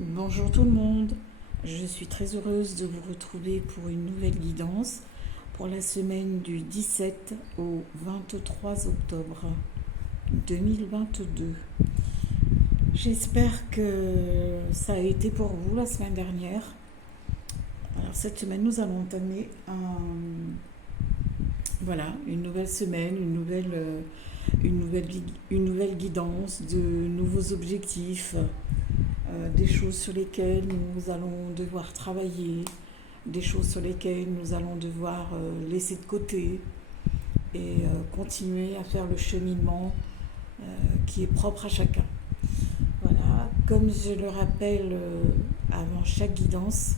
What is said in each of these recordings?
Bonjour tout le monde, je suis très heureuse de vous retrouver pour une nouvelle guidance pour la semaine du 17 au 23 octobre 2022. J'espère que ça a été pour vous la semaine dernière. Alors cette semaine nous allons entamer une nouvelle semaine, une nouvelle guidance, de nouveaux objectifs, des choses sur lesquelles nous allons devoir travailler, des choses sur lesquelles nous allons devoir laisser de côté et continuer à faire le cheminement qui est propre à chacun. Voilà, comme je le rappelle avant chaque guidance,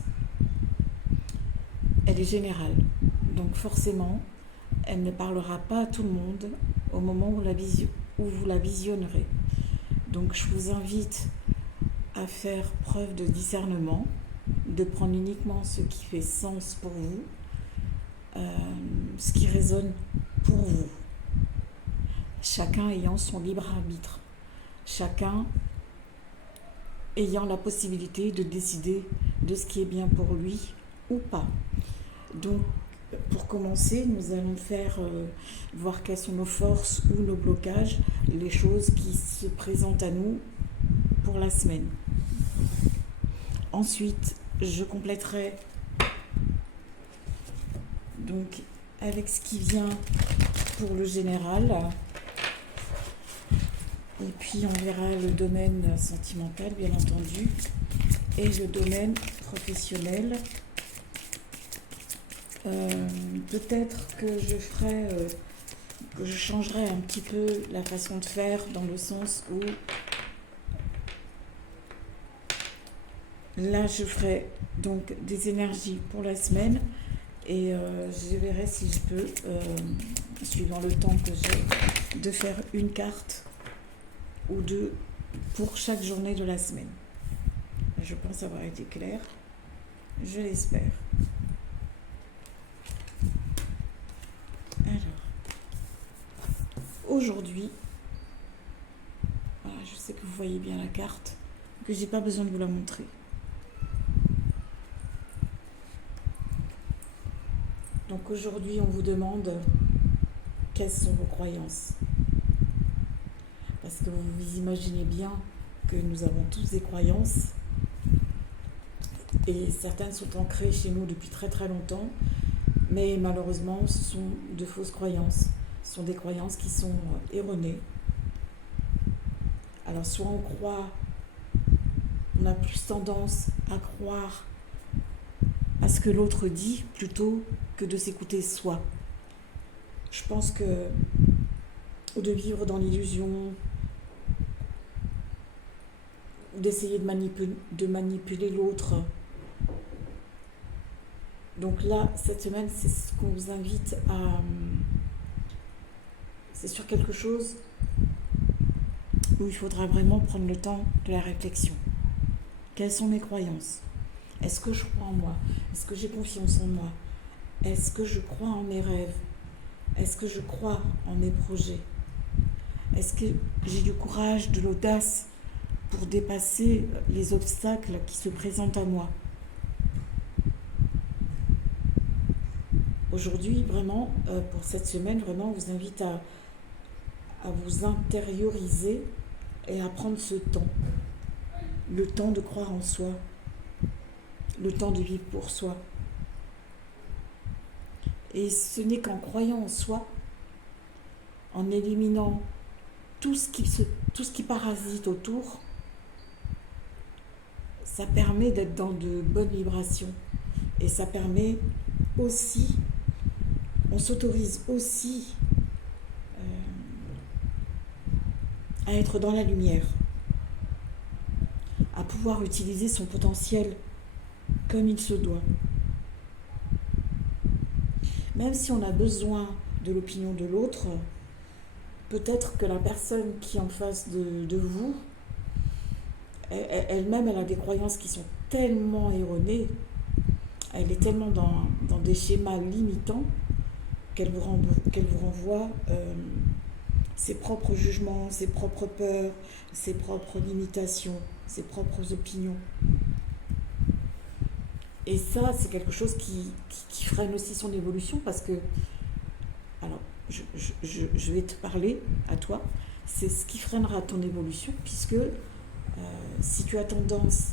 elle est générale. Donc forcément, elle ne parlera pas à tout le monde au moment où vous la visionnerez. Donc je vous invite à faire preuve de discernement, de prendre uniquement ce qui fait sens pour vous, ce qui résonne pour vous. Chacun ayant son libre arbitre, chacun ayant la possibilité de décider de ce qui est bien pour lui ou pas. Donc, pour commencer, nous allons voir quelles sont nos forces ou nos blocages, les choses qui se présentent à nous pour la semaine. Ensuite, je compléterai donc avec ce qui vient pour le général. Et puis on verra le domaine sentimental, bien entendu, et le domaine professionnel. Peut-être que je changerai un petit peu la façon de faire, dans le sens où là je ferai donc des énergies pour la semaine et je verrai si je peux, suivant le temps que j'ai, de faire une carte ou deux pour chaque journée de la semaine. Je pense avoir été claire, je l'espère. Alors, aujourd'hui, voilà, je sais que vous voyez bien la carte, que j'ai pas besoin de vous la montrer. Donc aujourd'hui, on vous demande quelles sont vos croyances. Parce que vous imaginez bien que nous avons tous des croyances et certaines sont ancrées chez nous depuis très très longtemps, mais malheureusement ce sont de fausses croyances, ce sont des croyances qui sont erronées. Alors soit on a plus tendance à croire à ce que l'autre dit plutôt que de s'écouter soi. Je pense que de vivre dans l'illusion, d'essayer de manipuler l'autre. Donc là, cette semaine, c'est ce qu'on vous invite à... C'est sur quelque chose où il faudra vraiment prendre le temps de la réflexion. Quelles sont mes croyances ? Est-ce que je crois en moi ? Est-ce que j'ai confiance en moi ? Est-ce que je crois en mes rêves ? Est-ce que je crois en mes projets ? Est-ce que j'ai du courage, de l'audace pour dépasser les obstacles qui se présentent à moi ? Aujourd'hui, vraiment, pour cette semaine, vraiment, on vous invite à vous intérioriser et à prendre ce temps. Le temps de croire en soi. Le temps de vivre pour soi. Et ce n'est qu'en croyant en soi, en éliminant tout ce qui parasite autour, ça permet d'être dans de bonnes vibrations. Et ça permet aussi, on s'autorise aussi à être dans la lumière, à pouvoir utiliser son potentiel comme il se doit. Même si on a besoin de l'opinion de l'autre, peut-être que la personne qui est en face de vous, elle-même, elle a des croyances qui sont tellement erronées, elle est tellement dans des schémas limitants qu'elle vous renvoie ses propres jugements, ses propres peurs, ses propres limitations, ses propres opinions. Et ça, c'est quelque chose qui freine aussi son évolution parce que, alors, je vais te parler à toi, c'est ce qui freinera ton évolution puisque si tu as tendance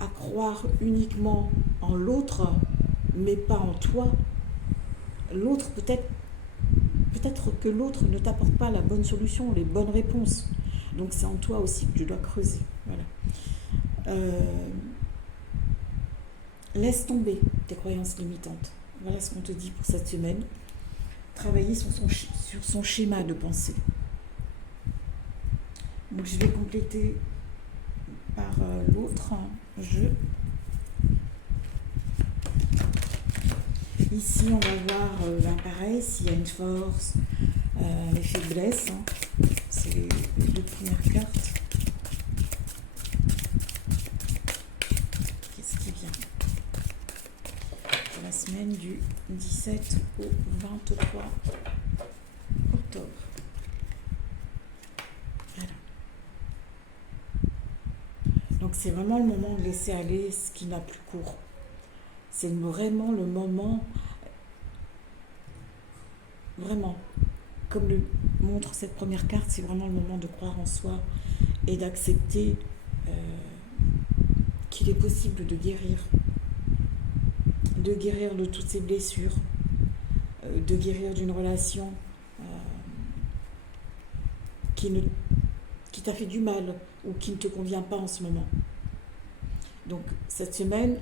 à croire uniquement en l'autre, mais pas en toi, l'autre peut-être que l'autre ne t'apporte pas la bonne solution, les bonnes réponses. Donc c'est en toi aussi que tu dois creuser. Voilà. Laisse tomber tes croyances limitantes. Voilà ce qu'on te dit pour cette semaine. Travailler sur son schéma de pensée. Donc je vais compléter par l'autre jeu. Ici, on va voir pareil, s'il y a une force, les faiblesses. C'est les deux premières cartes. Qu'est-ce qui vient pour la semaine du 17 au 23 octobre. Voilà. Donc c'est vraiment le moment de laisser aller ce qui n'a plus cours. C'est vraiment le moment, vraiment, comme le montre cette première carte, c'est vraiment le moment de croire en soi et d'accepter qu'il est possible de guérir de toutes ces blessures, de guérir d'une relation qui t'a fait du mal ou qui ne te convient pas en ce moment. Donc cette semaine,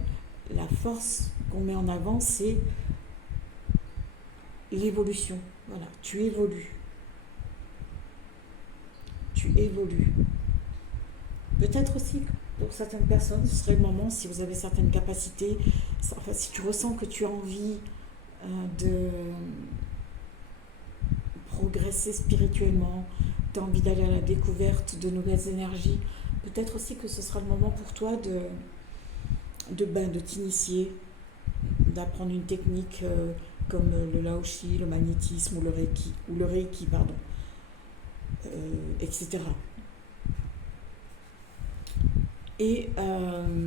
la force qu'on met en avant, c'est l'évolution. Voilà, tu évolues. Tu évolues. Peut-être aussi pour certaines personnes, ce serait le moment, si vous avez certaines capacités, enfin, si tu ressens que tu as envie de progresser spirituellement, tu as envie d'aller à la découverte de nouvelles énergies, peut-être aussi que ce sera le moment pour toi de t'initier, d'apprendre une technique comme le laoshi, le magnétisme ou le reiki, pardon, etc. Et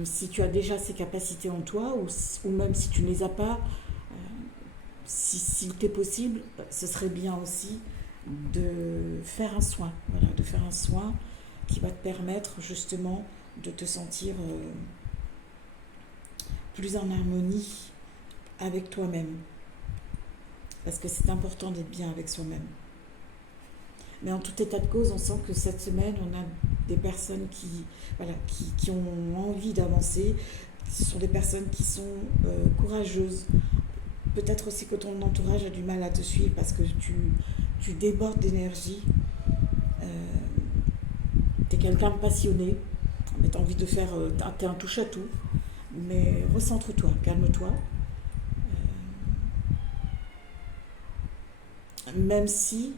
si tu as déjà ces capacités en toi, ou même si tu ne les as pas, s'il t'est possible, ce serait bien aussi de faire un soin, voilà, de faire un soin qui va te permettre justement de te sentir plus en harmonie avec toi-même. Parce que c'est important d'être bien avec soi-même. Mais en tout état de cause, on sent que cette semaine, on a des personnes qui ont envie d'avancer. Ce sont des personnes qui sont courageuses. Peut-être aussi que ton entourage a du mal à te suivre parce que tu débordes d'énergie. Tu es quelqu'un de passionné, mais tu as envie de faire... tu es un touche-à-tout. Mais recentre-toi, calme-toi. Même si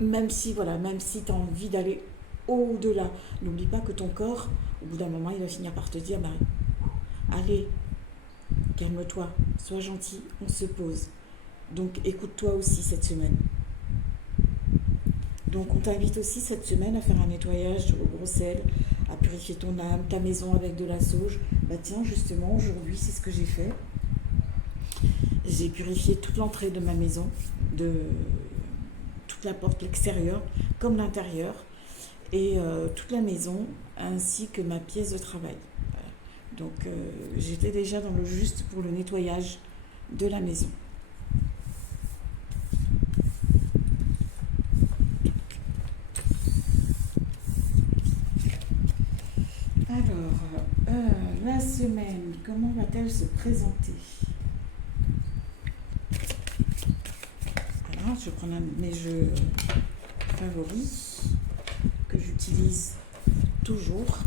tu as envie d'aller au-delà, n'oublie pas que ton corps, au bout d'un moment, il va finir par te dire, allez, calme-toi, sois gentil, on se pose. Donc écoute-toi aussi cette semaine. Donc on t'invite aussi cette semaine à faire un nettoyage au gros sel, à purifier ton âme, ta maison avec de la sauge. Tiens, justement, aujourd'hui, c'est ce que j'ai fait. J'ai purifié toute l'entrée de ma maison, de toute la porte, l'extérieur, comme l'intérieur, et toute la maison, ainsi que ma pièce de travail. Voilà. Donc j'étais déjà dans le juste pour le nettoyage de la maison. Alors, la semaine, comment va-t-elle se présenter ? Voilà, je prends mes jeux favoris que j'utilise toujours.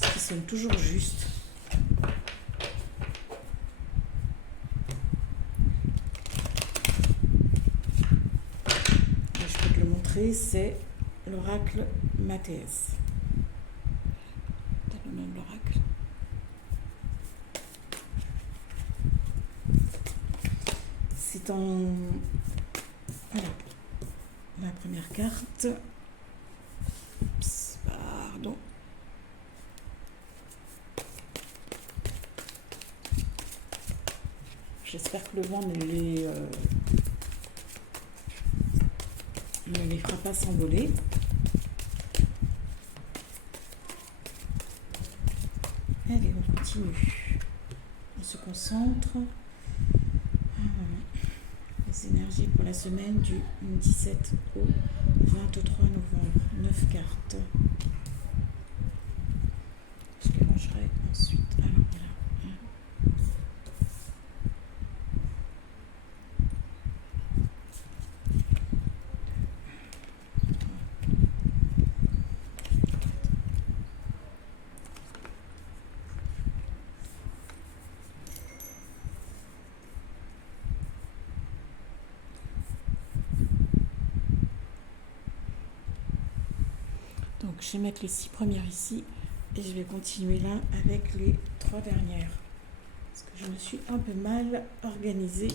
Parce qu'ils sont toujours justes. C'est l'oracle Mathéès. T'as le nom de l'oracle ? dans voilà, la première carte. Oups, pardon. J'espère que le vent ne les fera pas s'envoler. Allez, on continue. On se concentre. Les énergies pour la semaine du 17 au 23 novembre. 9 cartes. Je les rangerai ensuite. Alors voilà. Donc je vais mettre les 6 premières ici et je vais continuer là avec les 3 dernières. Parce que je me suis un peu mal organisée.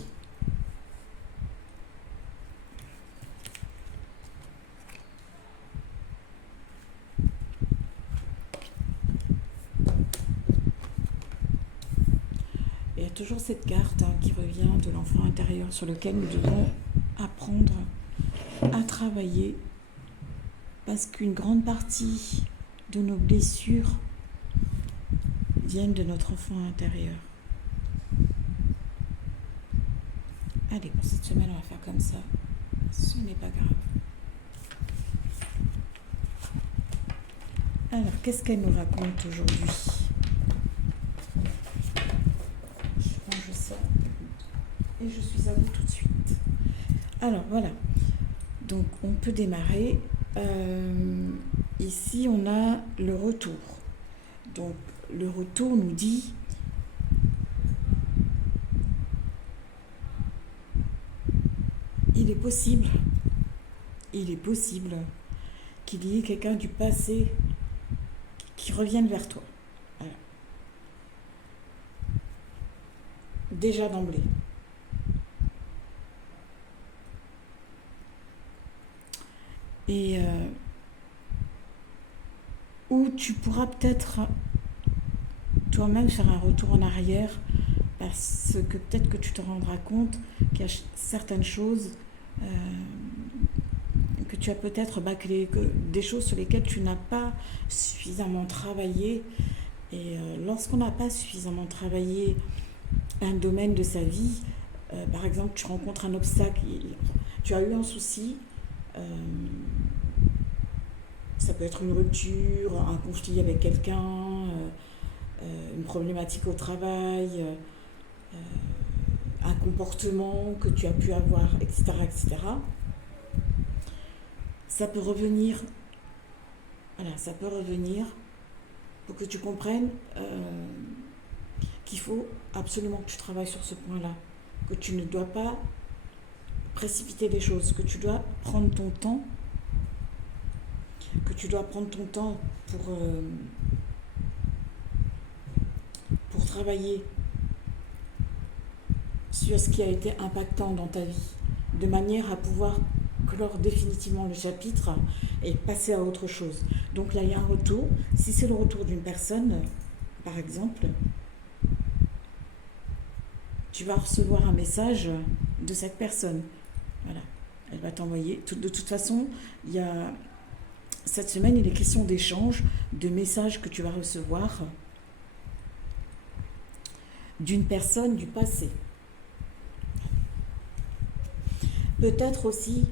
Il y a toujours cette carte qui revient de l'enfant intérieur sur lequel nous devons apprendre à travailler. Parce qu'une grande partie de nos blessures viennent de notre enfant intérieur. Allez, pour cette semaine, on va faire comme ça. Ce n'est pas grave. Alors, qu'est-ce qu'elle nous raconte aujourd'hui? Je range ça et je suis à vous tout de suite. Alors, voilà. Donc, on peut démarrer. Ici, on a le retour. Donc, le retour nous dit il est possible qu'il y ait quelqu'un du passé qui revienne vers toi. Voilà. Déjà d'emblée. Et où tu pourras peut-être toi-même faire un retour en arrière parce que peut-être que tu te rendras compte qu'il y a certaines choses que tu as peut-être bâclées, des choses sur lesquelles tu n'as pas suffisamment travaillé. Et lorsqu'on n'a pas suffisamment travaillé un domaine de sa vie, par exemple, tu rencontres un obstacle, tu as eu un souci, ça peut être une rupture, un conflit avec quelqu'un, une problématique au travail, un comportement que tu as pu avoir, etc., etc. Ça peut revenir, voilà, ça peut revenir pour que tu comprennes qu'il faut absolument que tu travailles sur ce point-là, que tu ne dois pas précipiter les choses, que tu dois prendre ton temps, pour travailler sur ce qui a été impactant dans ta vie, de manière à pouvoir clore définitivement le chapitre et passer à autre chose. Donc là, il y a un retour. Si c'est le retour d'une personne, par exemple, tu vas recevoir un message de cette personne. Voilà, elle va t'envoyer. De toute façon, cette semaine, il est question d'échanges, de messages que tu vas recevoir d'une personne du passé. Peut-être aussi,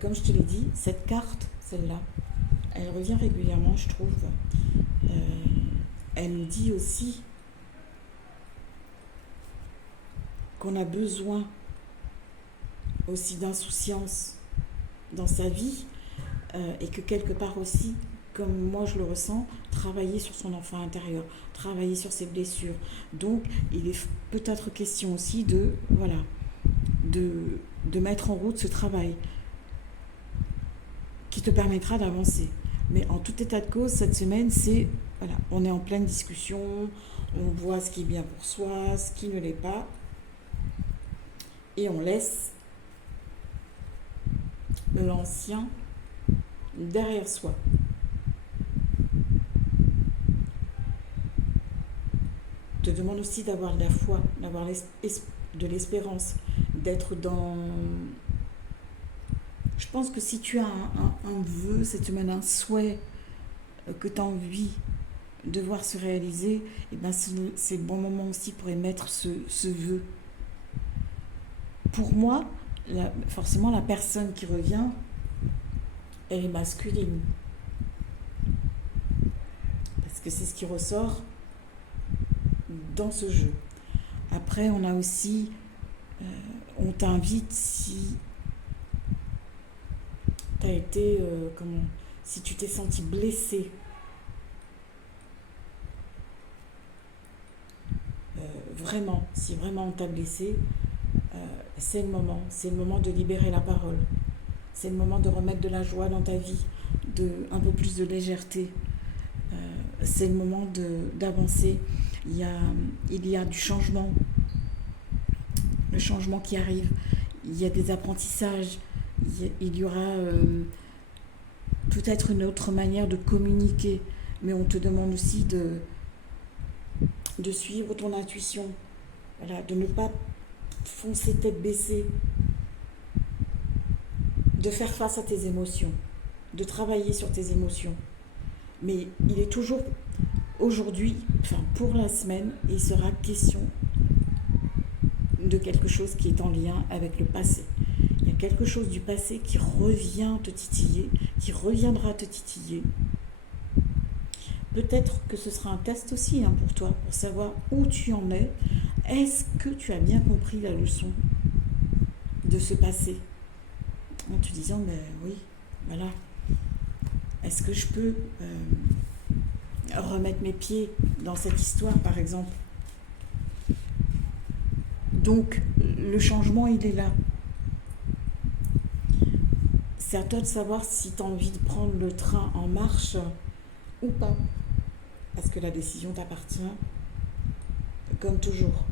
comme je te l'ai dit, cette carte, celle-là, elle revient régulièrement, je trouve. Elle nous dit aussi qu'on a besoin aussi d'insouciance dans sa vie et que quelque part aussi, comme moi je le ressens, travailler sur son enfant intérieur, travailler sur ses blessures. Donc, il est peut-être question aussi de mettre en route ce travail qui te permettra d'avancer. Mais en tout état de cause, cette semaine, on est en pleine discussion, on voit ce qui est bien pour soi, ce qui ne l'est pas. et on laisse l'ancien derrière soi. Je te demande aussi d'avoir de la foi, d'avoir de l'espérance, d'être dans... Je pense que si tu as un vœu cette semaine, un souhait que tu as envie de voir se réaliser, et ben c'est le bon moment aussi pour émettre ce vœu. Pour moi, forcément, la personne qui revient, elle est masculine. Parce que c'est ce qui ressort dans ce jeu. Après, on a aussi, on t'invite si tu as été, si tu t'es senti blessé, vraiment, si vraiment on t'a blessé, c'est le moment de libérer la parole. C'est le moment de remettre de la joie dans ta vie, un peu plus de légèreté. C'est le moment d'avancer. Il y a du changement, le changement qui arrive. Il y a des apprentissages. Il y aura peut-être une autre manière de communiquer. Mais on te demande aussi de suivre ton intuition. Voilà, de ne pas foncer tête baissée. De faire face à tes émotions. De travailler sur tes émotions. Mais il est toujours, aujourd'hui, pour la semaine, il sera question de quelque chose qui est en lien avec le passé. Il y a quelque chose du passé qui revient te titiller, qui reviendra te titiller. Peut-être que ce sera un test aussi pour toi, pour savoir où tu en es. Est-ce que tu as bien compris la leçon de ce passé ? En te disant, oui, voilà. Est-ce que je peux remettre mes pieds dans cette histoire, par exemple ? Donc, le changement, il est là. C'est à toi de savoir si tu as envie de prendre le train en marche ou pas. Parce que la décision t'appartient, comme toujours.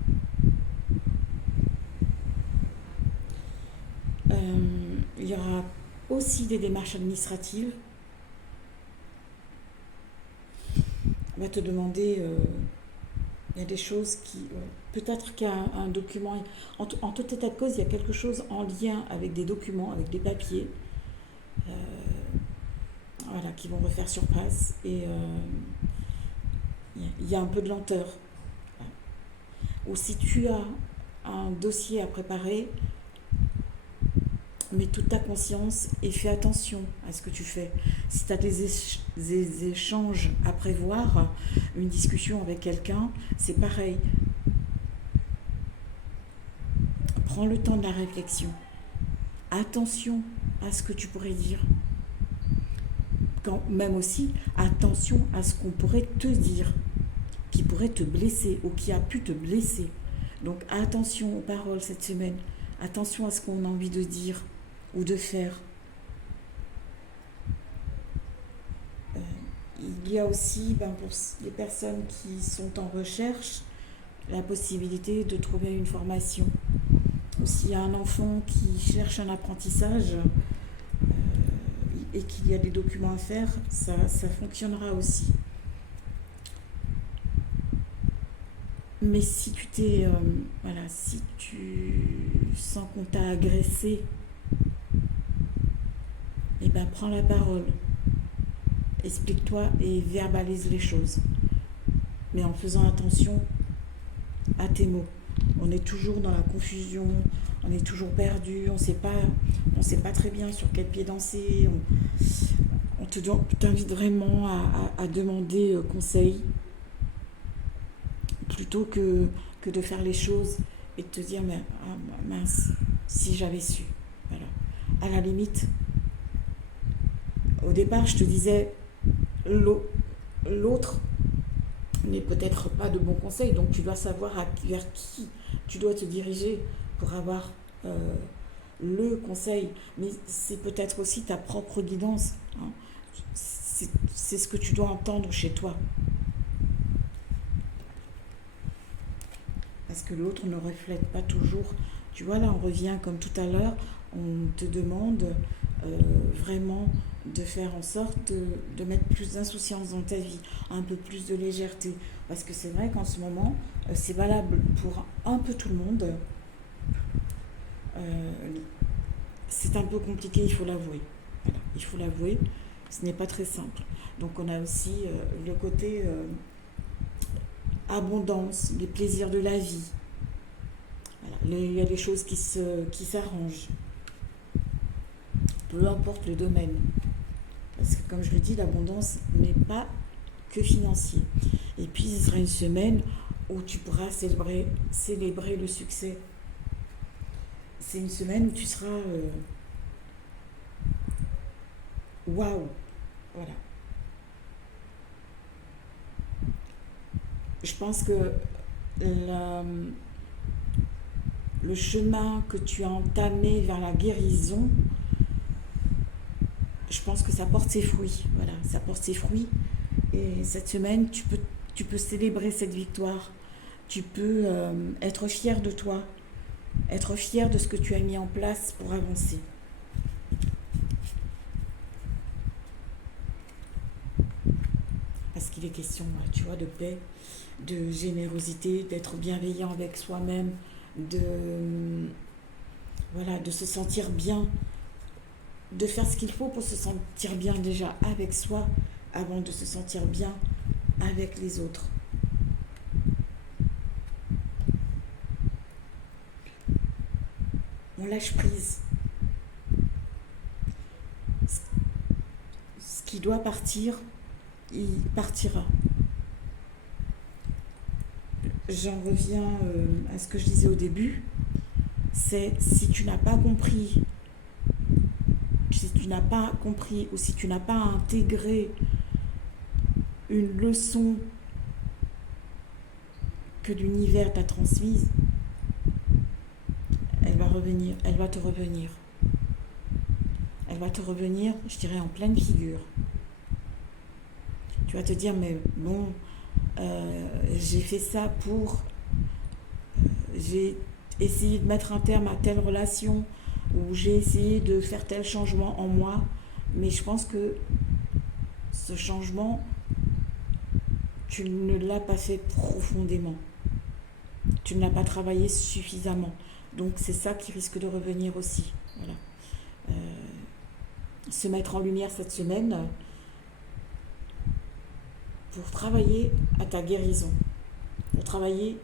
Il y aura aussi des démarches administratives. On va te demander, il y a des choses qui... peut-être qu'il y a un document... En tout état de cause, il y a quelque chose en lien avec des documents, avec des papiers, voilà, qui vont refaire surface. Et il y a un peu de lenteur. Ou si tu as un dossier à préparer, mets toute ta conscience et fais attention à ce que tu fais. Si tu as des échanges à prévoir, une discussion avec quelqu'un, c'est pareil. Prends le temps de la réflexion. Attention à ce que tu pourrais dire. Même aussi, attention à ce qu'on pourrait te dire, qui pourrait te blesser ou qui a pu te blesser. Donc attention aux paroles cette semaine. Attention à ce qu'on a envie de dire ou de faire. Il y a aussi, pour les personnes qui sont en recherche, la possibilité de trouver une formation. Ou s'il y a un enfant qui cherche un apprentissage et qu'il y a des documents à faire, ça fonctionnera aussi. Mais si si tu sens qu'on t'a agressé, prends la parole. Explique-toi et verbalise les choses. Mais en faisant attention à tes mots. On est toujours dans la confusion, on est toujours perdu, on sait pas très bien sur quel pied danser. On t'invite vraiment à demander conseil plutôt que de faire les choses et de te dire mince, si j'avais su. Voilà. À la limite, au départ, je te disais l'autre n'est peut-être pas de bons conseils, donc tu dois savoir vers qui tu dois te diriger pour avoir le conseil, mais c'est peut-être aussi ta propre guidance, hein. C'est ce que tu dois entendre chez toi. parce que l'autre ne reflète pas toujours. Tu vois, là, on revient comme tout à l'heure, on te demande vraiment de faire en sorte de mettre plus d'insouciance dans ta vie, un peu plus de légèreté. Parce que c'est vrai qu'en ce moment, c'est valable pour un peu tout le monde. Euh, c'est un peu compliqué, il faut l'avouer. Voilà, il faut l'avouer, ce n'est pas très simple. Donc on a aussi le côté abondance, les plaisirs de la vie. Voilà, il y a des choses qui s'arrangent, peu importe le domaine. Parce que comme je le dis, l'abondance n'est pas que financier. Et puis ce sera une semaine où tu pourras célébrer le succès. C'est une semaine où tu seras waouh, voilà. Je pense que le chemin que tu as entamé vers la guérison, je pense que ça porte ses fruits. Voilà, ça porte ses fruits. Et cette semaine, tu peux célébrer cette victoire. Tu peux être fier de toi, être fier de ce que tu as mis en place pour avancer. Parce qu'il est question, tu vois, de paix, de générosité, d'être bienveillant avec soi-même, voilà, de se sentir bien, de faire ce qu'il faut pour se sentir bien déjà avec soi avant de se sentir bien avec les autres. On lâche prise. Ce qui doit partir, il partira. J'en reviens à ce que je disais au début, c'est si tu n'as pas compris ou si tu n'as pas intégré une leçon que l'univers t'a transmise, elle va revenir, elle va te revenir. Elle va te revenir, je dirais, en pleine figure. Tu vas te dire, mais bon, j'ai fait ça pour... j'ai essayé de mettre un terme à telle relation, ou j'ai essayé de faire tel changement en moi, mais je pense que ce changement, tu ne l'as pas fait profondément. Tu ne l'as pas travaillé suffisamment. Donc c'est ça qui risque de revenir aussi. Voilà. Se mettre en lumière cette semaine pour travailler à ta guérison, pour travailler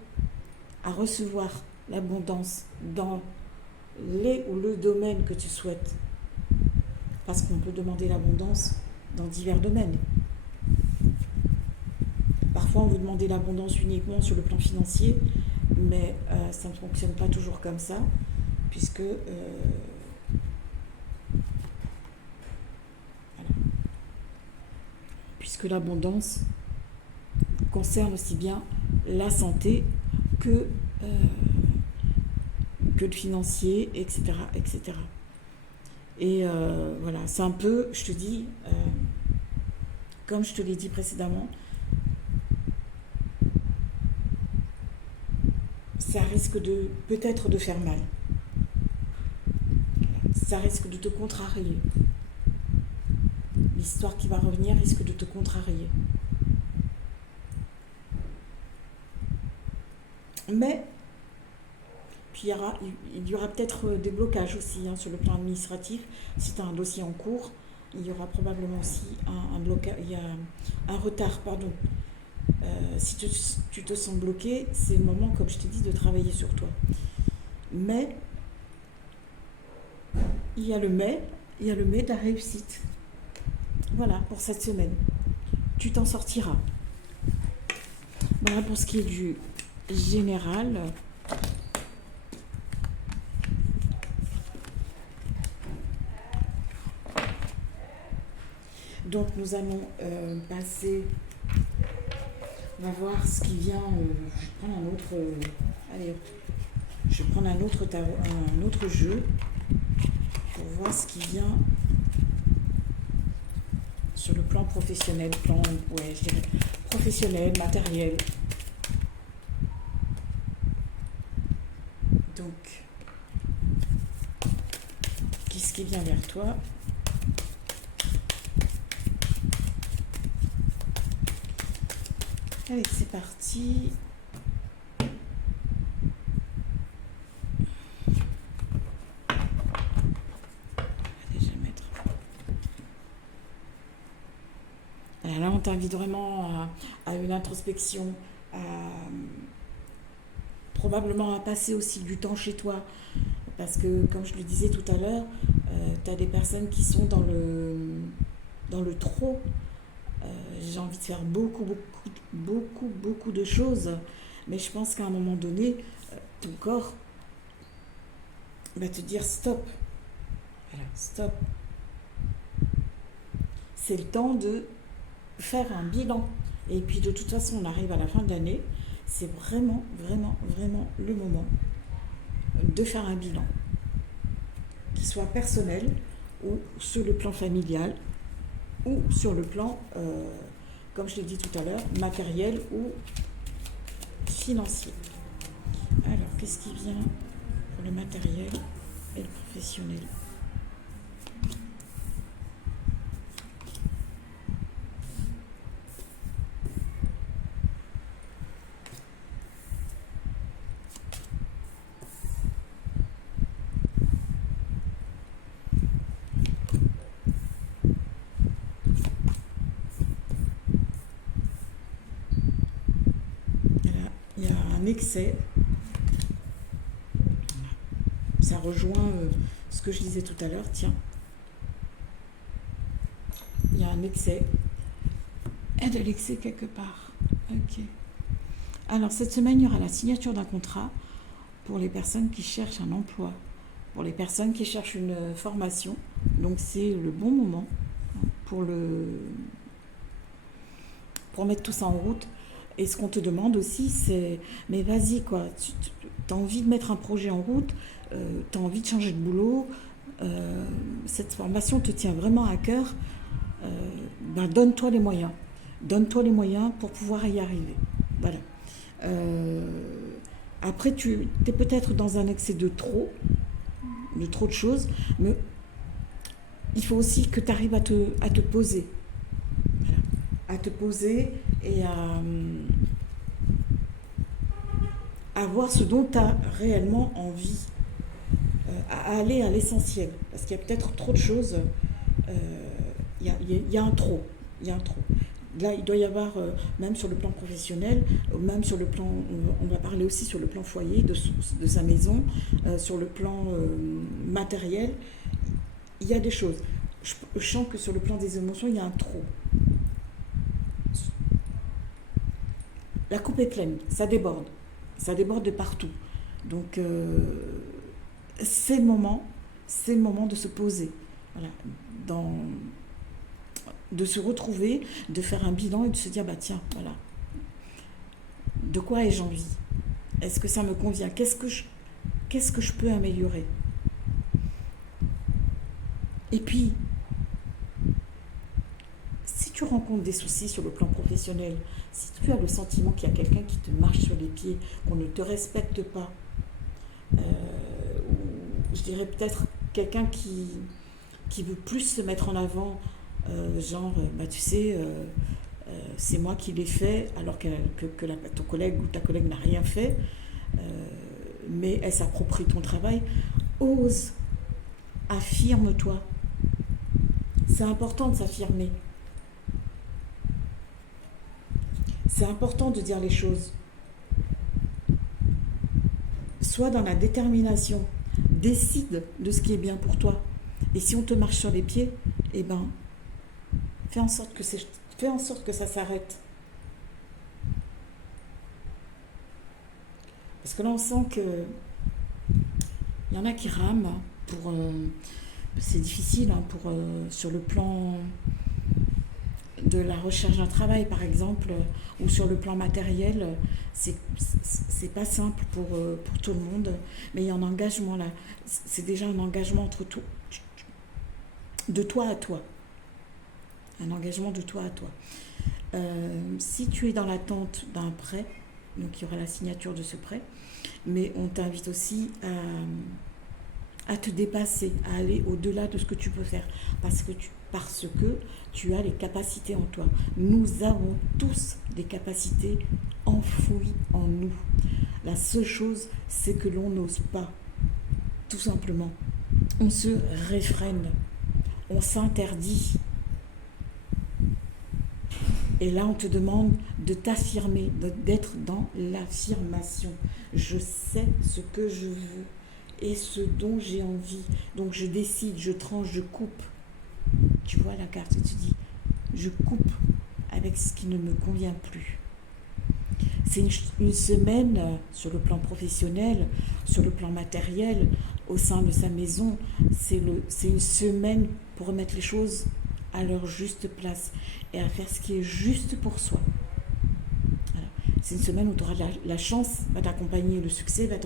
à recevoir l'abondance dans les ou le domaine que tu souhaites. Parce qu'on peut demander l'abondance dans divers domaines. Parfois, on veut demander l'abondance uniquement sur le plan financier, mais ça ne fonctionne pas toujours comme ça, puisque voilà. Puisque l'abondance concerne aussi bien la santé que le financier, etc., etc. Et voilà, c'est un peu, je te dis, comme je te l'ai dit précédemment, ça risque peut-être de faire mal. Ça risque de te contrarier. L'histoire qui va revenir risque de te contrarier. Mais, puis il y aura peut-être des blocages aussi sur le plan administratif. Si tu as un dossier en cours, il y aura probablement aussi un blocage, il y a un retard, pardon. Si tu te sens bloqué, c'est le moment, comme je t'ai dit, de travailler sur toi. Mais, il y a le mais de la réussite. Voilà, pour cette semaine. Tu t'en sortiras. Voilà pour ce qui est du général. Donc, nous allons passer... On va voir ce qui vient. Je vais prendre un autre. Allez, je vais prendre un autre jeu pour voir ce qui vient sur le plan professionnel, je dirais professionnel, matériel. Donc, qu'est-ce qui vient vers toi? Allez, c'est parti. Déjà mettre. Alors là, on t'invite vraiment à une introspection, probablement à passer aussi du temps chez toi. Parce que, comme je le disais tout à l'heure, tu as des personnes qui sont dans le trop. J'ai envie de faire beaucoup de choses. Mais je pense qu'à un moment donné, ton corps va te dire stop. Voilà, stop. C'est le temps de faire un bilan. Et puis de toute façon, on arrive à la fin de l'année. C'est vraiment le moment de faire un bilan. Qu'il soit personnel ou sur le plan familial ou sur le plan, comme je l'ai dit tout à l'heure, matériel ou financier. Alors, qu'est-ce qui vient pour le matériel et le professionnel? Il y a un excès. Ça rejoint ce que je disais tout à l'heure. Tiens, il y a un excès. Et de l'excès quelque part. Ok. Alors, cette semaine, il y aura la signature d'un contrat pour les personnes qui cherchent un emploi, pour les personnes qui cherchent une formation. Donc, c'est le bon moment pour mettre tout ça en route. Et ce qu'on te demande aussi, c'est, mais vas-y, quoi, tu as envie de mettre un projet en route, tu as envie de changer de boulot, cette formation te tient vraiment à cœur, donne-toi les moyens. Donne-toi les moyens pour pouvoir y arriver. Voilà. Après, tu es peut-être dans un excès de trop de choses, mais il faut aussi que tu arrives à te poser. Voilà. À te poser et à voir ce dont tu as réellement envie, à aller à l'essentiel. Parce qu'il y a peut-être trop de choses, il y a un trop. Il y a un trop. Là, il doit y avoir, même sur le plan professionnel, même sur le plan, on va parler aussi sur le plan foyer de sa maison, sur le plan matériel, il y a des choses. Je sens que sur le plan des émotions, il y a un trop. La coupe est pleine, ça déborde de partout. Donc, c'est le moment de se poser, voilà, de se retrouver, de faire un bilan et de se dire, bah tiens, voilà, de quoi ai-je envie? Est-ce que ça me convient? Qu'est-ce que je peux améliorer? Et puis, si tu rencontres des soucis sur le plan professionnel, si tu as le sentiment qu'il y a quelqu'un qui te marche sur les pieds, qu'on ne te respecte pas, je dirais peut-être quelqu'un qui veut plus se mettre en avant, genre, tu sais, c'est moi qui l'ai fait, alors que ton collègue ou ta collègue n'a rien fait, mais elle s'approprie ton travail. Ose, affirme-toi. C'est important de s'affirmer. C'est important de dire les choses. Sois dans la détermination. Décide de ce qui est bien pour toi. Et si on te marche sur les pieds, eh ben, fais en sorte que ça s'arrête. Parce que là, on sent que il y en a qui rament pour... c'est difficile sur le plan de la recherche d'un travail, par exemple, ou sur le plan matériel. C'est pas simple pour tout le monde, mais il y a un engagement là. C'est déjà un engagement de toi à toi. Un engagement de toi à toi. Si tu es dans l'attente d'un prêt, donc il y aura la signature de ce prêt, mais on t'invite aussi à te dépasser, à aller au-delà de ce que tu peux faire, parce que tu as les capacités en toi. Nous avons tous des capacités enfouies en nous. La seule chose, c'est que l'on n'ose pas, tout simplement. On se réfrène, on s'interdit. Et là, on te demande de t'affirmer, d'être dans l'affirmation. Je sais ce que je veux et ce dont j'ai envie. Donc je décide, je tranche, je coupe. Tu vois la carte, tu dis, je coupe avec ce qui ne me convient plus. C'est une semaine sur le plan professionnel, sur le plan matériel, au sein de sa maison. C'est une semaine pour remettre les choses à leur juste place et à faire ce qui est juste pour soi. Voilà. C'est une semaine où tu auras la chance, va t'accompagner, le succès va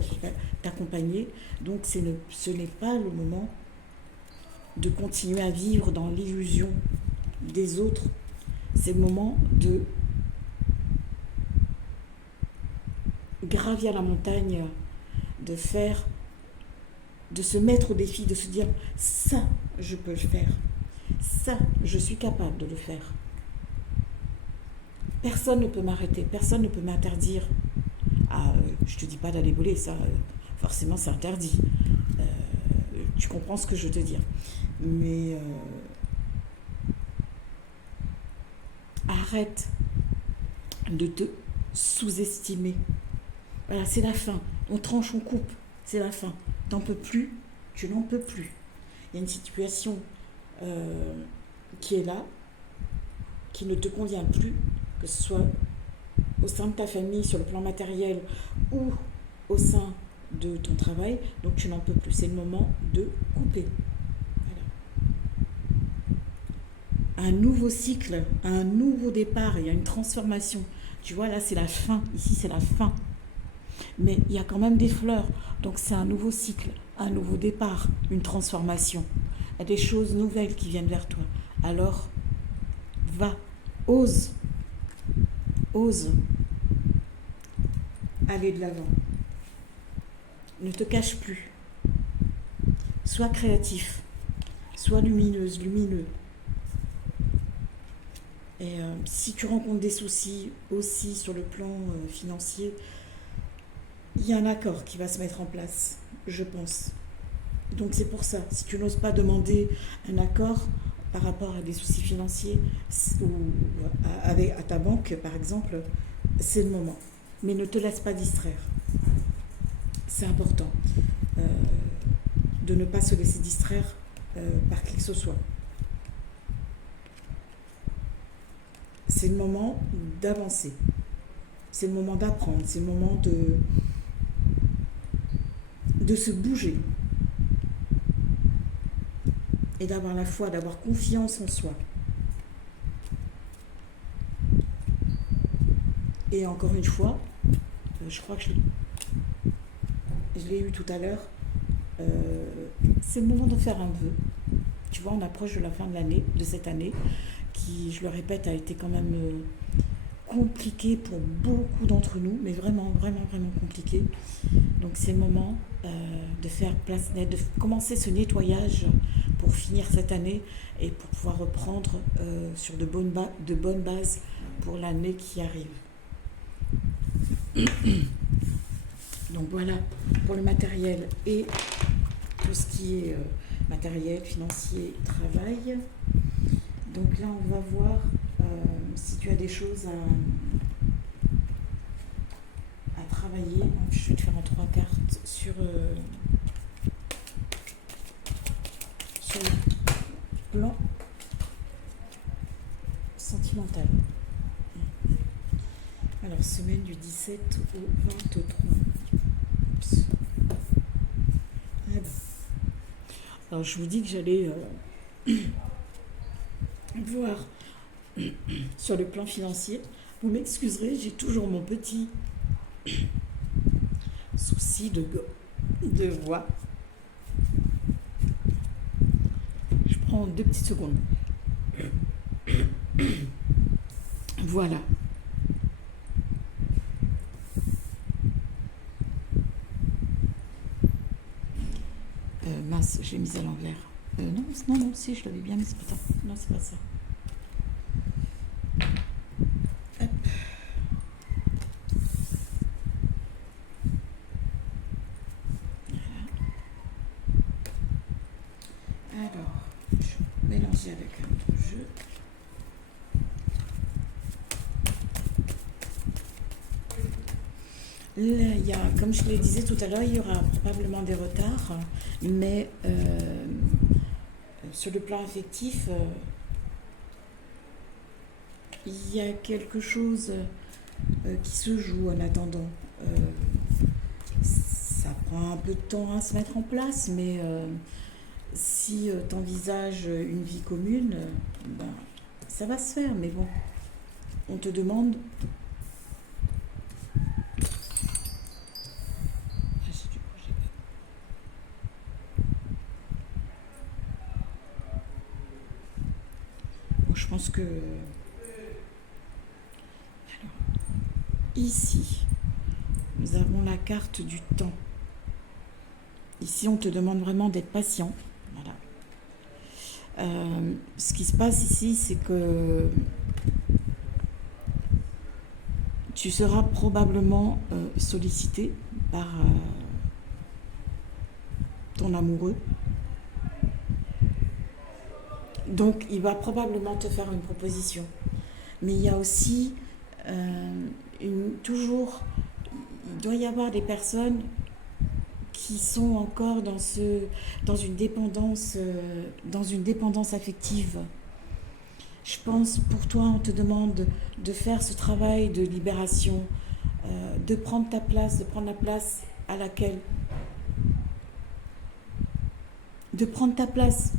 t'accompagner. Donc ce n'est pas le moment de continuer à vivre dans l'illusion des autres. C'est le moment de gravir la montagne, de se mettre au défi, de se dire ça, je peux le faire. Ça, je suis capable de le faire. Personne ne peut m'arrêter, personne ne peut m'interdire. Je te dis pas d'aller voler, ça, forcément, c'est interdit. Tu comprends ce que je veux te dire. Mais arrête de te sous-estimer. Voilà, c'est la fin. On tranche, on coupe. C'est la fin. T'en peux plus, tu n'en peux plus. Il y a une situation qui est là, qui ne te convient plus, que ce soit au sein de ta famille, sur le plan matériel, ou au sein de ton travail, donc tu n'en peux plus. C'est le moment de couper. Voilà. Un nouveau cycle, un nouveau départ, il y a une transformation. Tu vois, là, c'est la fin. Ici, c'est la fin. Mais il y a quand même des fleurs. Donc, c'est un nouveau cycle, un nouveau départ, une transformation. Il y a des choses nouvelles qui viennent vers toi. Alors, va, ose aller de l'avant. Ne te cache plus. Sois créatif. Sois lumineuse, lumineux. Et si tu rencontres des soucis aussi sur le plan financier, il y a un accord qui va se mettre en place, je pense. Donc c'est pour ça, si tu n'oses pas demander un accord par rapport à des soucis financiers ou à ta banque, par exemple, c'est le moment. Mais ne te laisse pas distraire. C'est important de ne pas se laisser distraire par qui que ce soit. C'est le moment d'avancer. C'est le moment d'apprendre. C'est le moment de se bouger. Et d'avoir la foi, d'avoir confiance en soi. Et encore une fois, je crois que je l'ai eu tout à l'heure, c'est le moment de faire un vœu. Tu vois, on approche de la fin de l'année, de cette année, qui, je le répète, a été quand même compliquée pour beaucoup d'entre nous, mais vraiment, vraiment, vraiment compliquée. Donc c'est le moment de faire place nette, de commencer ce nettoyage pour finir cette année et pour pouvoir reprendre sur de bonnes bases pour l'année qui arrive. Donc voilà, pour le matériel et tout ce qui est matériel, financier, travail. Donc là, on va voir si tu as des choses à travailler. Je vais te faire en 3 cartes sur le plan sentimental. Alors, semaine du 17 au 23. Oups. Ah ben. Alors, je vous dis que j'allais voir sur le plan financier. Vous m'excuserez, j'ai toujours mon petit souci de voix. Je prends 2 petites secondes. Voilà. mince, je l'ai mise à l'envers. Non, non, non, si, je l'avais bien mise. Attends, non, c'est pas ça. Hop. Voilà. Alors, je vais mélanger avec un autre jeu. Là, il y a, comme je le disais tout à l'heure, il y aura probablement des retards, mais sur le plan affectif, il y a quelque chose qui se joue en attendant. Ça prend un peu de temps à se mettre en place, mais si tu envisages une vie commune, ben, ça va se faire, mais bon, on te demande... Je pense que... Alors, ici, nous avons la carte du temps. Ici, on te demande vraiment d'être patient. Voilà. Ce qui se passe ici, c'est que tu seras probablement sollicité par ton amoureux. Donc, il va probablement te faire une proposition. Mais il y a aussi toujours, il doit y avoir des personnes qui sont encore dans une dépendance affective. Je pense, pour toi, on te demande de faire ce travail de libération, de prendre ta place, de prendre la place à laquelle... De prendre ta place.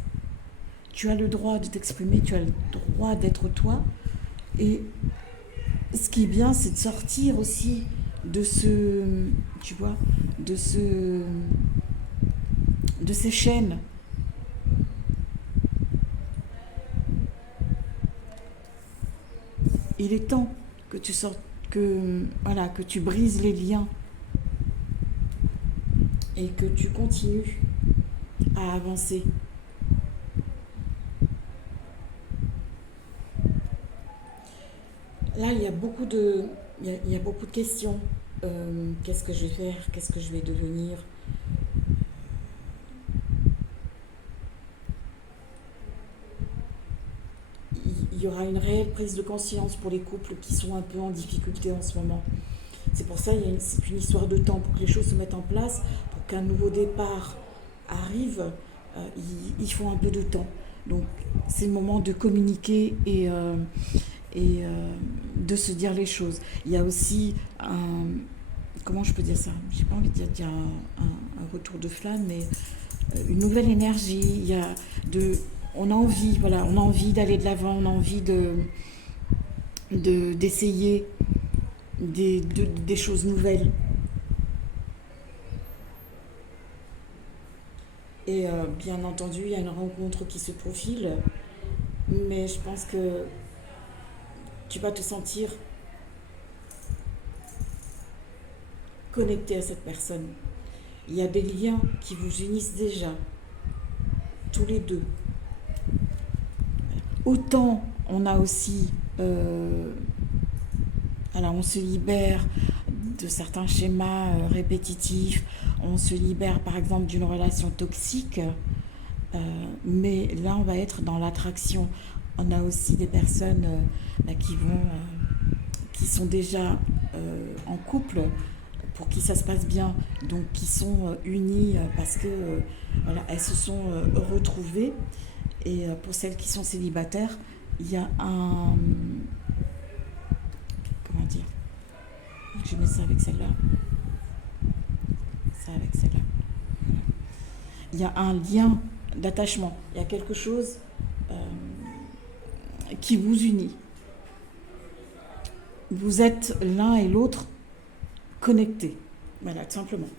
Tu as le droit de t'exprimer, tu as le droit d'être toi. Et ce qui est bien, c'est de sortir aussi de tu vois, de ces chaînes. Il est temps que tu sortes, que tu brises les liens et que tu continues à avancer. Là, il y a beaucoup de questions. Qu'est-ce que je vais faire? Qu'est-ce que je vais devenir? Il y aura une réelle prise de conscience pour les couples qui sont un peu en difficulté en ce moment. C'est pour ça c'est une histoire de temps pour que les choses se mettent en place, pour qu'un nouveau départ arrive. Il faut un peu de temps. Donc, c'est le moment de communiquer et de se dire les choses. Il y a aussi comment je peux dire ça? J'ai pas envie de dire un retour de flamme, mais une nouvelle énergie. On a envie d'aller de l'avant, on a envie d'essayer des choses nouvelles. Et bien entendu, il y a une rencontre qui se profile, mais je pense que tu vas te sentir connecté à cette personne. Il y a des liens qui vous unissent déjà, tous les deux. Autant on a aussi... on se libère de certains schémas répétitifs, on se libère par exemple d'une relation toxique, mais là on va être dans l'attraction. On a aussi des personnes qui sont déjà en couple, pour qui ça se passe bien, donc qui sont unies parce que elles se sont retrouvées. Et pour celles qui sont célibataires, il y a un... Comment dire? Je mets ça avec celle-là. Ça avec celle-là. Il y a un lien d'attachement. Il y a quelque chose qui vous unit. Vous êtes l'un et l'autre connectés. Voilà, tout simplement.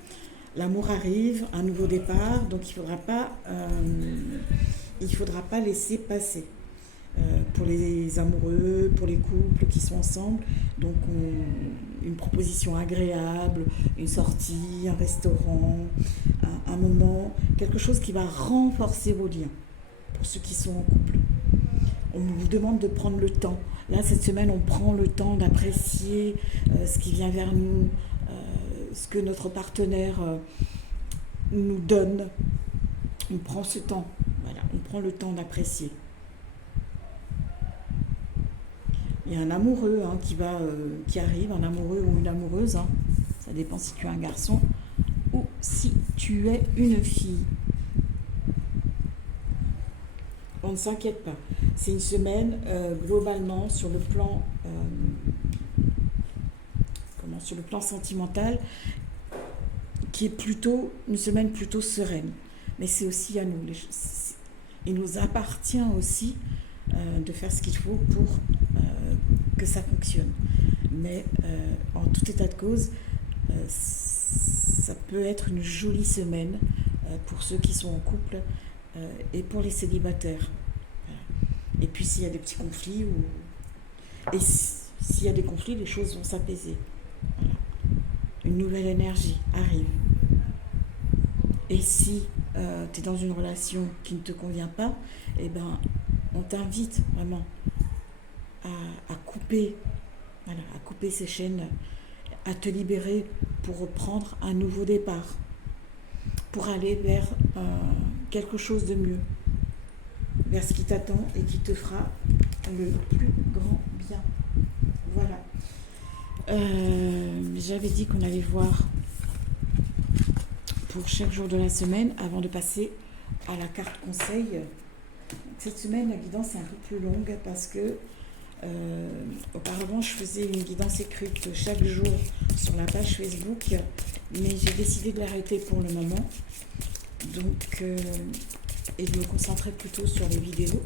L'amour arrive, un nouveau départ, donc il faudra pas laisser passer. Pour les amoureux, pour les couples qui sont ensemble, donc une proposition agréable, une sortie, un restaurant, un moment, quelque chose qui va renforcer vos liens, pour ceux qui sont en couple. On vous demande de prendre le temps. Là, cette semaine, on prend le temps d'apprécier ce qui vient vers nous, ce que notre partenaire nous donne. On prend ce temps, voilà, on prend le temps d'apprécier. Il y a un amoureux qui arrive, un amoureux ou une amoureuse, hein. Ça dépend si tu es un garçon ou si tu es une fille. On ne s'inquiète pas. C'est une semaine globalement sur le plan sentimental qui est plutôt une semaine plutôt sereine. Mais c'est aussi à nous. Il nous appartient aussi de faire ce qu'il faut pour que ça fonctionne. Mais en tout état de cause, ça peut être une jolie semaine pour ceux qui sont en couple et pour les célibataires. Voilà. Et puis s'il y a des petits conflits, s'il y a des conflits, les choses vont s'apaiser. Voilà. Une nouvelle énergie arrive. Et si tu es dans une relation qui ne te convient pas, eh ben, on t'invite vraiment à couper ces chaînes, à te libérer pour reprendre un nouveau départ, pour aller vers quelque chose de mieux, vers ce qui t'attend et qui te fera le plus grand bien. Voilà. J'avais dit qu'on allait voir pour chaque jour de la semaine avant de passer à la carte conseil. Cette semaine, la guidance est un peu plus longue parce que auparavant, je faisais une guidance écrite chaque jour sur la page Facebook, mais j'ai décidé de l'arrêter pour le moment. Donc, et de me concentrer plutôt sur les vidéos.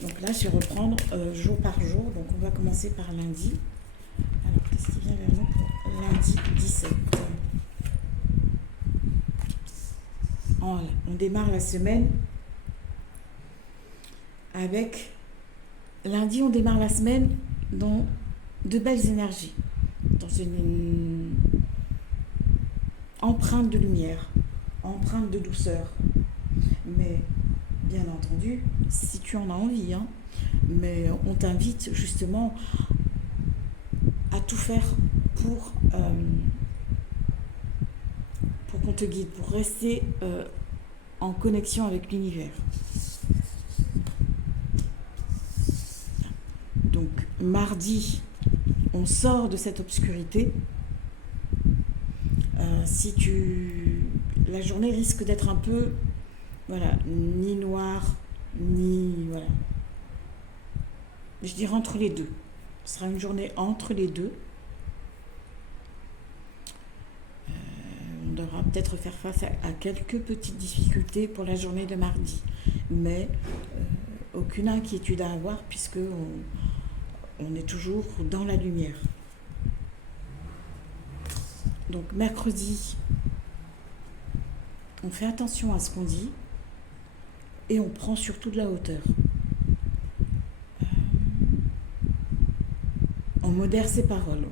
Donc là, je vais reprendre jour par jour. Donc, on va commencer par lundi. Alors, qu'est-ce qui vient vers nous pour lundi 17 ? Voilà, on démarre la semaine avec... Lundi, on démarre la semaine dans de belles énergies, dans une empreinte de lumière, empreinte de douceur. Mais, bien entendu, si tu en as envie, hein, mais on t'invite justement à tout faire pour qu'on te guide, pour rester en connexion avec l'univers. Donc, mardi, on sort de cette obscurité. La journée risque d'être un peu, ni noire, ni, je dirais entre les deux. Ce sera une journée entre les deux. On devra peut-être faire face à quelques petites difficultés pour la journée de mardi, mais aucune inquiétude à avoir puisque on est toujours dans la lumière. Donc mercredi, on fait attention à ce qu'on dit et on prend surtout de la hauteur. On modère ses paroles.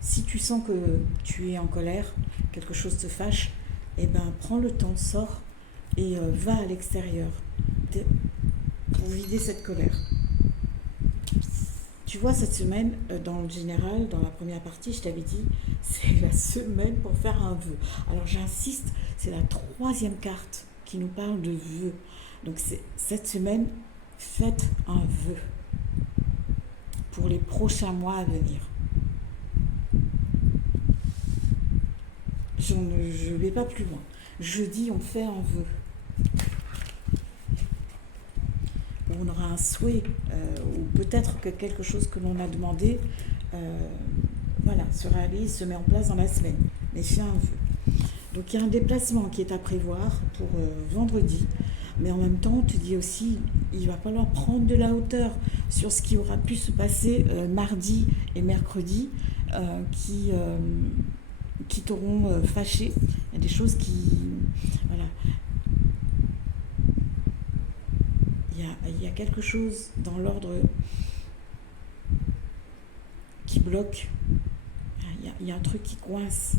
Si tu sens que tu es en colère, quelque chose te fâche, prends le temps, sors et va à l'extérieur pour vider cette colère. Tu vois, cette semaine, dans le général, dans la première partie, je t'avais dit, c'est la semaine pour faire un vœu. Alors j'insiste, c'est la 3e carte qui nous parle de vœux. Donc cette semaine, faites un vœu pour les prochains mois à venir. Je ne vais pas plus loin. Jeudi, on fait un vœu. On aura un souhait, ou peut-être que quelque chose que l'on a demandé se réalise, se met en place dans la semaine. Mais fais un vœu. Donc il y a un déplacement qui est à prévoir pour vendredi. Mais en même temps, on te dit aussi, il va falloir prendre de la hauteur sur ce qui aura pu se passer mardi et mercredi qui t'auront fâché. Il y a des choses qui... Il y a quelque chose dans l'ordre qui bloque. il y a un truc qui coince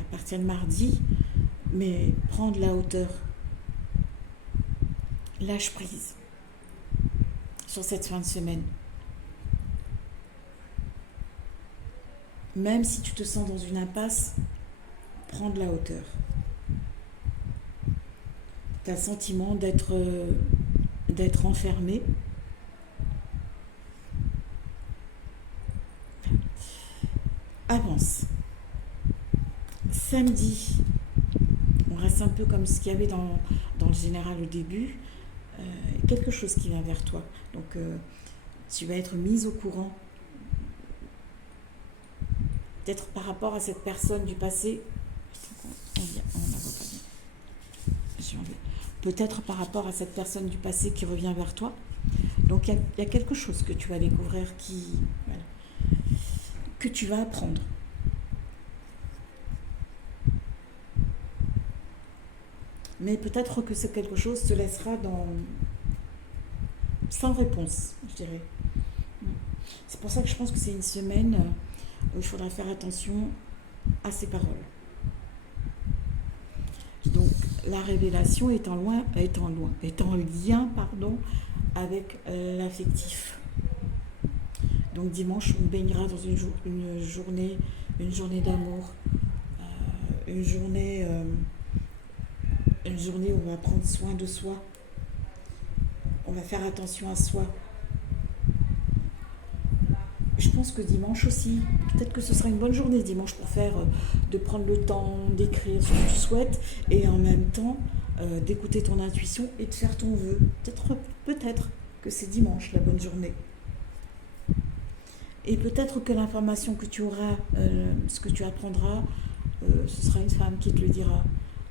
à partir de mardi, mais prends de la hauteur. Lâche prise sur cette fin de semaine. Même si tu te sens dans une impasse, prends de la hauteur. Tu as le sentiment d'être enfermé. Avance. Samedi, on reste un peu comme ce qu'il y avait dans le général au début. Quelque chose qui vient vers toi. Donc, tu vas être mise au courant. Peut-être par rapport à cette personne du passé. Peut-être par rapport à cette personne du passé qui revient vers toi. Donc, il y a quelque chose que tu vas découvrir que tu vas apprendre. Mais peut-être que ce quelque chose te laissera sans réponse, je dirais. C'est pour ça que je pense que c'est une semaine où il faudra faire attention à ses paroles. Donc, la révélation est en lien, avec l'affectif. Donc, dimanche, on baignera dans une journée d'amour, une journée où on va prendre soin de soi. On va faire attention à soi. Je pense que dimanche aussi, peut-être que ce sera une bonne journée dimanche pour de prendre le temps d'écrire ce que tu souhaites et en même temps d'écouter ton intuition et de faire ton vœu. Peut-être que c'est dimanche la bonne journée. Et peut-être que l'information que tu auras, ce que tu apprendras, ce sera une femme qui te le dira.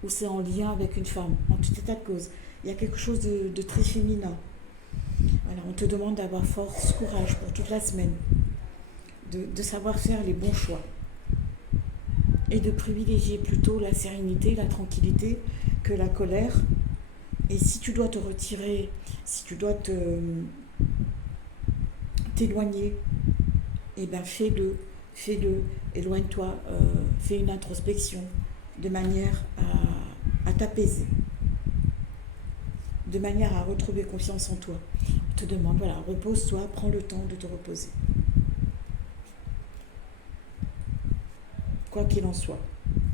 Ou c'est en lien avec une femme, en tout état de cause. Il y a quelque chose de très féminin. Voilà, on te demande d'avoir force, courage pour toute la semaine, de savoir faire les bons choix et de privilégier plutôt la sérénité, la tranquillité que la colère. Et si tu dois te retirer, si tu dois t'éloigner, eh bien fais-le, éloigne-toi, fais une introspection de manière à t'apaiser, de manière à retrouver confiance en toi. On te demande, voilà, repose-toi, prends le temps de te reposer. Quoi qu'il en soit,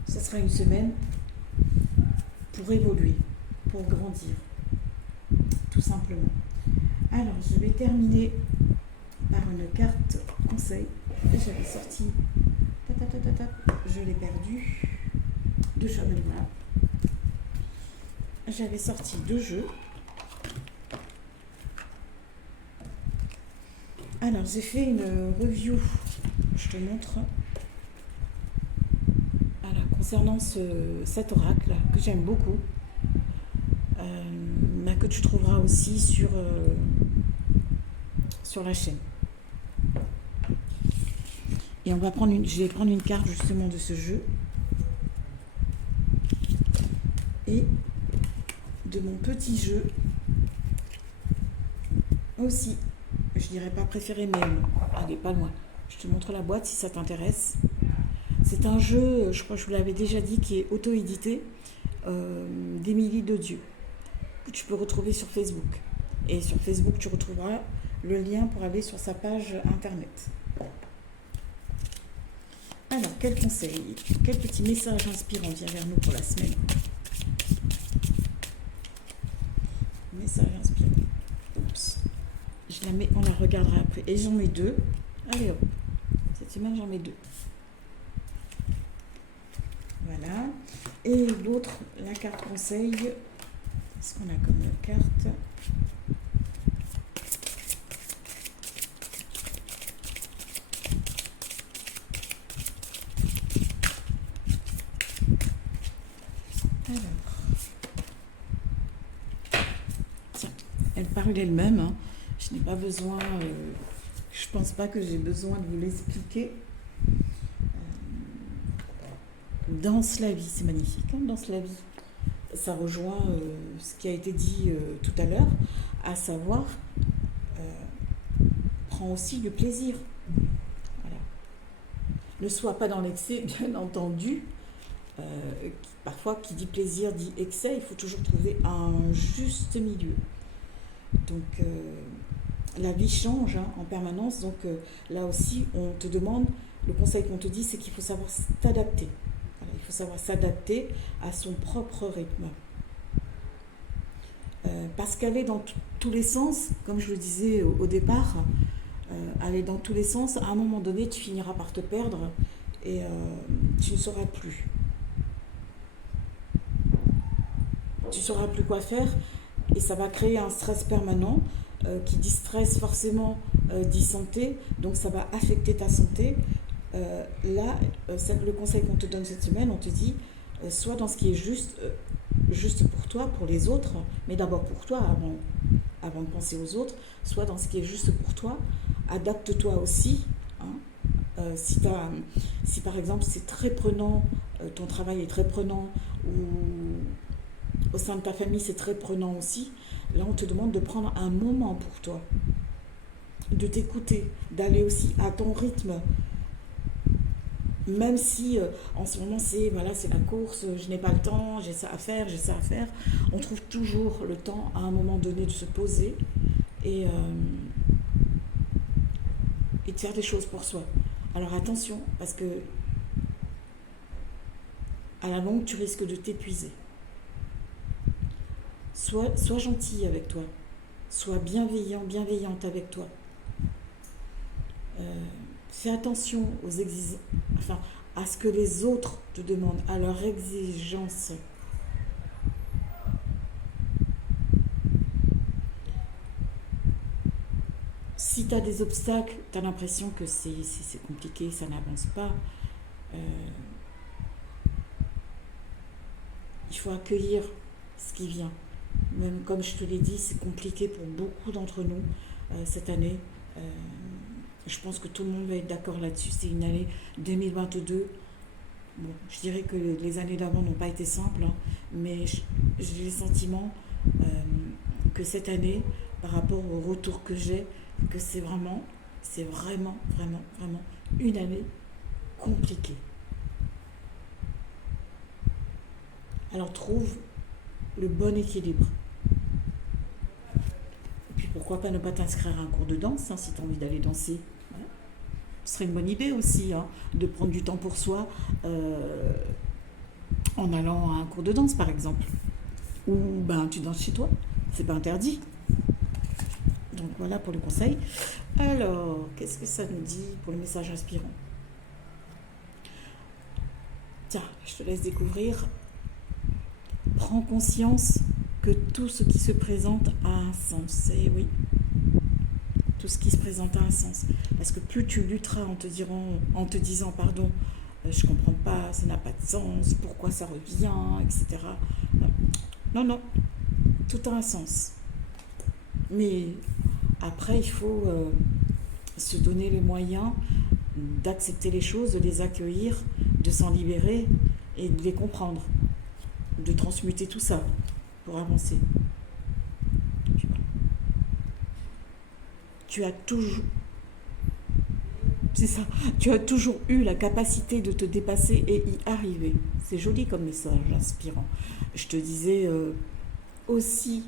ce sera une semaine pour évoluer, pour grandir, tout simplement. Alors, je vais terminer par une carte conseil. J'avais sorti, je l'ai perdu, de Shovel Map. J'avais sorti 2 jeux. Alors, j'ai fait une review, je te montre, concernant cet oracle que j'aime beaucoup, que tu trouveras aussi sur la chaîne. Et je vais prendre une carte justement de ce jeu et de mon petit jeu aussi. Je dirais pas préféré, mais allez, pas loin. Je te montre la boîte si ça t'intéresse. C'est un jeu, je crois que je vous l'avais déjà dit, qui est auto-édité d'Émilie Dodieu, que tu peux retrouver sur Facebook. Et sur Facebook, tu retrouveras le lien pour aller sur sa page internet. Alors, quel conseil, quel petit message inspirant vient vers nous pour la semaine? Message inspirant. Oups. Je la mets, on la regardera après. Et j'en mets 2. Allez hop. Cette semaine, j'en mets 2. Voilà. Et l'autre, la carte conseil. Qu'est-ce qu'on a comme carte? Alors. Tiens, elle parle d'elle-même. Hein. Je n'ai pas besoin... je pense pas que j'ai besoin de vous l'expliquer. Danse la vie, c'est magnifique, hein, danse la vie. Ça rejoint ce qui a été dit tout à l'heure, à savoir, prends aussi le plaisir. Voilà. Ne sois pas dans l'excès, bien entendu. Parfois, qui dit plaisir dit excès. Il faut toujours trouver un juste milieu. Donc, la vie change en permanence. Donc, là aussi, on te demande, le conseil qu'on te dit, c'est qu'il faut savoir s'adapter. Voilà, il faut savoir s'adapter à son propre rythme. Parce qu'aller dans tous les sens, comme je le disais au départ, aller dans tous les sens, à un moment donné, tu finiras par te perdre et tu ne sauras plus. Tu ne sauras plus quoi faire et ça va créer un stress permanent qui dit stress forcément dit santé, donc ça va affecter ta santé. Là, le conseil qu'on te donne cette semaine, on te dit soit dans ce qui est juste pour toi, pour les autres, mais d'abord pour toi avant de penser aux autres, soit dans ce qui est juste pour toi, adapte-toi aussi. Si par exemple c'est très prenant, ton travail est très prenant, ou au sein de ta famille c'est très prenant aussi, là on te demande de prendre un moment pour toi, de t'écouter, d'aller aussi à ton rythme. Même si en ce moment c'est la course, je n'ai pas le temps, j'ai ça à faire, on trouve toujours le temps à un moment donné de se poser et de faire des choses pour soi. Alors attention, parce que à la longue tu risques de t'épuiser. Sois gentil avec toi, sois bienveillante avec toi. Fais attention à ce que les autres te demandent, à leurs exigences. Si tu as des obstacles, tu as l'impression que c'est compliqué, ça n'avance pas, il faut accueillir ce qui vient. Même comme je te l'ai dit, c'est compliqué pour beaucoup d'entre nous cette année. Je pense que tout le monde va être d'accord là-dessus. C'est une année 2022. Bon, je dirais que les années d'avant n'ont pas été simples, mais j'ai le sentiment que cette année, par rapport au retour que j'ai, que c'est vraiment une année compliquée. Alors trouve le bon équilibre. Et puis pourquoi pas ne pas t'inscrire à un cours de danse si tu as envie d'aller danser. Voilà. Ce serait une bonne idée aussi de prendre du temps pour soi en allant à un cours de danse par exemple. Ou tu danses chez toi, c'est pas interdit. Donc voilà pour le conseil. Alors, qu'est-ce que ça nous dit pour le message inspirant ? Tiens, je te laisse découvrir. Prends conscience que tout ce qui se présente a un sens. Et oui, tout ce qui se présente a un sens. Parce que plus tu lutteras en te disant, je comprends pas, ça n'a pas de sens, pourquoi ça revient, etc. Non, tout a un sens. Mais après, il faut se donner les moyens d'accepter les choses, de les accueillir, de s'en libérer et de les comprendre, de transmuter tout ça pour avancer. Tu as toujours eu la capacité de te dépasser et y arriver. C'est joli comme message inspirant. Je te disais aussi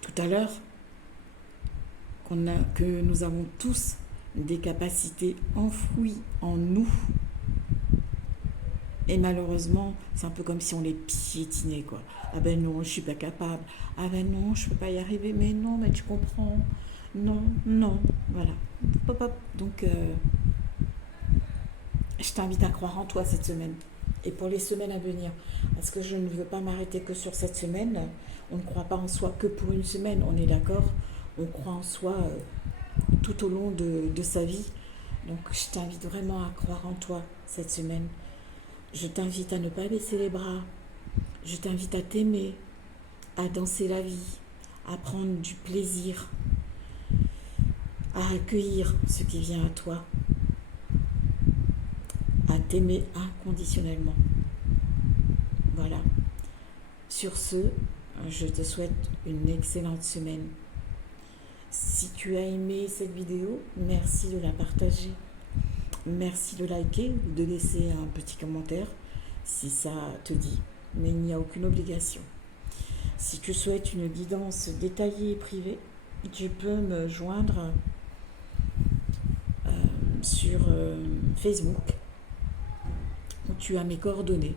tout à l'heure que nous avons tous des capacités enfouies en nous. Et malheureusement, c'est un peu comme si on les piétinait, quoi. Ah ben non, je suis pas capable. Ah ben non, je peux pas y arriver. Mais non, mais tu comprends. Non, voilà. Donc, je t'invite à croire en toi cette semaine. Et pour les semaines à venir. Parce que je ne veux pas m'arrêter que sur cette semaine. On ne croit pas en soi que pour une semaine, on est d'accord. On croit en soi tout au long de sa vie. Donc, je t'invite vraiment à croire en toi cette semaine. Je t'invite à ne pas baisser les bras. Je t'invite à t'aimer, à danser la vie, à prendre du plaisir, à accueillir ce qui vient à toi, à t'aimer inconditionnellement. Voilà. Sur ce, je te souhaite une excellente semaine. Si tu as aimé cette vidéo, merci de la partager. Merci de liker ou de laisser un petit commentaire si ça te dit, mais il n'y a aucune obligation. Si tu souhaites une guidance détaillée et privée, tu peux me joindre sur Facebook où tu as mes coordonnées,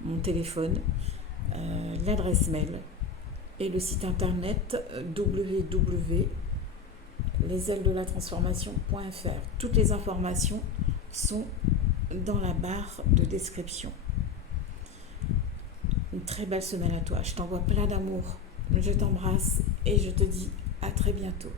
mon téléphone, l'adresse mail et le site internet www.lesailesdelatransformation.fr. Toutes les informations sont dans la barre de description. Une très belle semaine à toi. Je t'envoie plein d'amour. Je t'embrasse et je te dis à très bientôt.